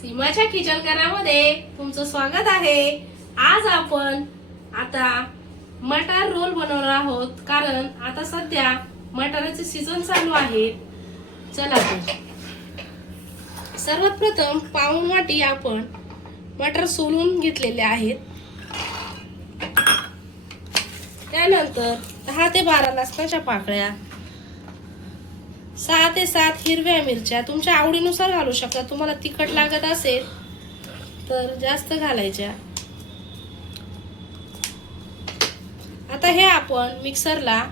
सीमाच्या kitchen घरामध्ये तुमचं स्वागत आहे। आज आपण मटार रोल बनवणार आहोत, कारण आता सध्या मटाराचे सीझन चालू आहे। चला तर सर्वात प्रथम पाऊण वाटी आपण मटार सोलून घेतलेले आहेत। त्यानंतर 10 ते 12 लसणाच्या पाकळ्या, 6 ते 7 हिरव्या मिरच्या तुमच्या आवडीनुसार घालू शकता। तुम्हाला तिखट लागत असेल तर जास्त घालायच्या। आता हे आपण मिक्सरला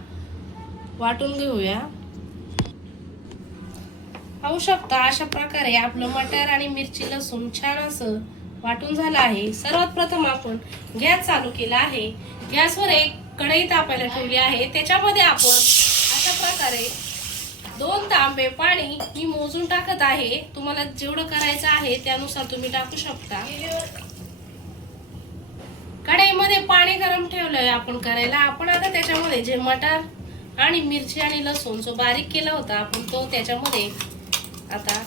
वाटून घेऊया। पाहू शकता अशा प्रकारे आपलं मटार आणि मिरची लसूण छान असं वाटून झालं आहे। सर्वात प्रथम आपण गॅस चालू केला आहे। गॅसवर एक कढई तापायला ठेवली आहे। त्याच्यामध्ये आपण अशा प्रकारे 2 तांबे पाणी मी मोजून टाकत आहे। तुम्हाला जेवढं करायचं आहे त्यानुसार तुम्ही टाकू शकता। कढईमध्ये पाणी गरम ठेवलंय आपण करायला। आपण आता त्याच्यामध्ये जे मटार आणि मिरची आणि लसूण जो बारीक केला होता आपण तो त्याच्यामध्ये आता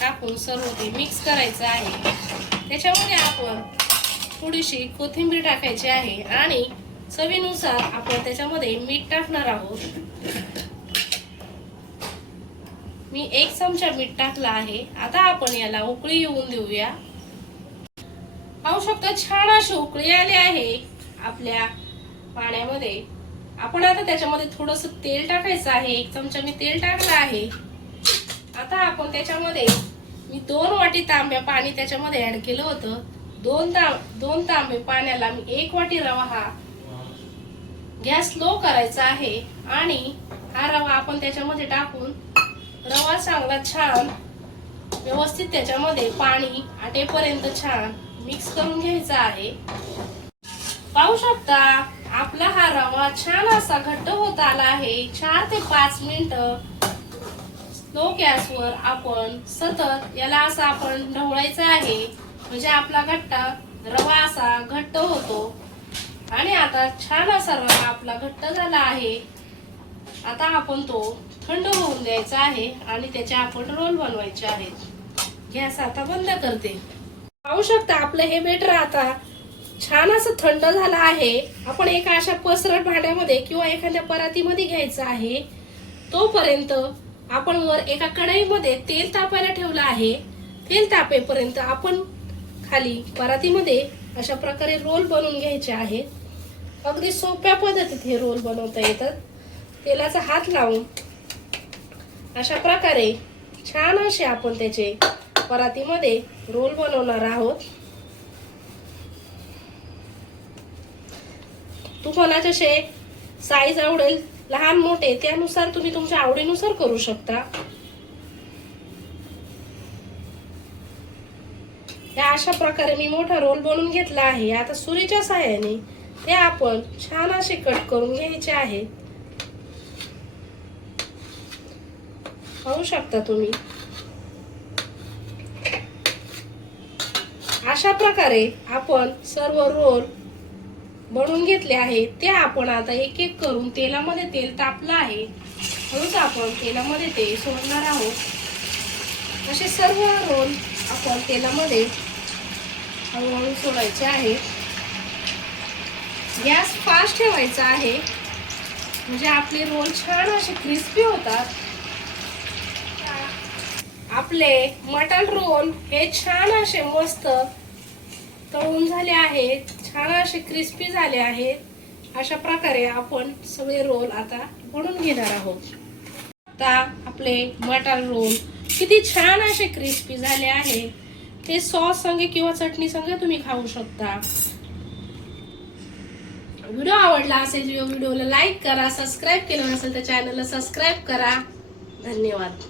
टाकून सर्व ते मिक्स करायचं आहे। त्याच्यामध्ये आपण थोडीशी कोथिंबीर टाकायची आहे आणि चवीनुसार आपण त्याच्यामध्ये मीठ टाकणार आहोत। मी 1 चमचा मीठ टाकला आहे। आता आपण याला उकळी येऊन देऊया। पाहू शकता छान अशी उकळी आली आहे आपल्या पाण्यामध्ये। आपण आता त्याच्यामध्ये थोडंसं तेल टाकायचं आहे। 1 चमचा मी तेल टाकलं आहे। आता आपण त्याच्यामध्ये मी 2 वाटी तांब्या पाणी त्याच्यामध्ये ऍड केलं होतं। 2 तांबे पाण्याला मी 1 वाटी रवा हा गॅस लो करायचा आहे आणि हा रवा आपण त्याच्यामध्ये टाकून रवा चांगला छान व्यवस्थित त्याच्यामध्ये पाणी आटेपर्यंत छान मिक्स करून घ्यायचा आहे। पाहू शकता आपला हा रवा छान असा घट्ट होत आला आहे। 4 ते 5 मिनिटं स्लो गॅसवर आपण सतत याला असं आपण ढवळायचं आहे, म्हणजे आपला रवा असा घट्ट होतो। आणि आता छान असा रवा आपला घट्ट झाला आहे। आता आपण तो थंड होऊन द्यायचा आहे आणि त्याचे आपण रोल बनवायचे आहेत। गॅस आता बंद करते। पाहू शकता आपलं हे बेटर आता छान असं थंड झालं आहे। आपण एका अशा पसरट भांड्यामध्ये किंवा एखाद्या परातीमध्ये घ्यायचं आहे। तोपर्यंत आपण वर एका कढईमध्ये तेल तापायला ठेवलं आहे। तेल तापेपर्यंत आपण खाली परातीमध्ये अशा प्रकारे रोल बनवून घ्यायचे आहेत। अगदी सोप्या पद्धतीत हे रोल बनवता येतात। तेलाचा हात लावून अशा प्रकारे छान असे आपण त्याचे परातीमध्ये रोल बनवणार आहोत। तुम्हाला जसे साईज आवडेल लहान मोठे त्यानुसार तुम्ही तुमच्या आवडीनुसार करू शकता। या अशा प्रकारे मी मोठा रोल बनवून घेतला आहे। आता सुरीच्या सहाय्याने ते आपण छान असे कट करून घ्यायचे आहेत। पाहू शकता तुम्ही अशा प्रकारे आपण सर्व रोल बनवून घेतले आहेत। ते आपण आता एक एक करून तेलामध्ये तेल तापलं आहे हळूच आपण तेलामध्ये ते सोडणार आहोत। असे सर्व रोल आपण तेलामध्ये हळूहळू सोडायचे आहेत। गॅस फास्ट ठेवायचा आहे, म्हणजे आपले रोल छान असे क्रिस्पी होतात। आपले मटण रोल हे छान असे मस्त तळून झाले आहेत, छान असे क्रिस्पी झाले आहेत। अशा प्रकारे आपण सगळे रोल आता बनवून घेणार आहोत। आता आपले मटण रोल किती छान असे क्रिस्पी झाले आहे। ते सॉस संगे किंवा चटणी संगे तुम्ही खाऊ शकता। व्हिडिओ आवडला असेल व्हिडिओला लाईक करा, सबस्क्राईब केलं नसेल तर चॅनलला सबस्क्राईब करा। धन्यवाद।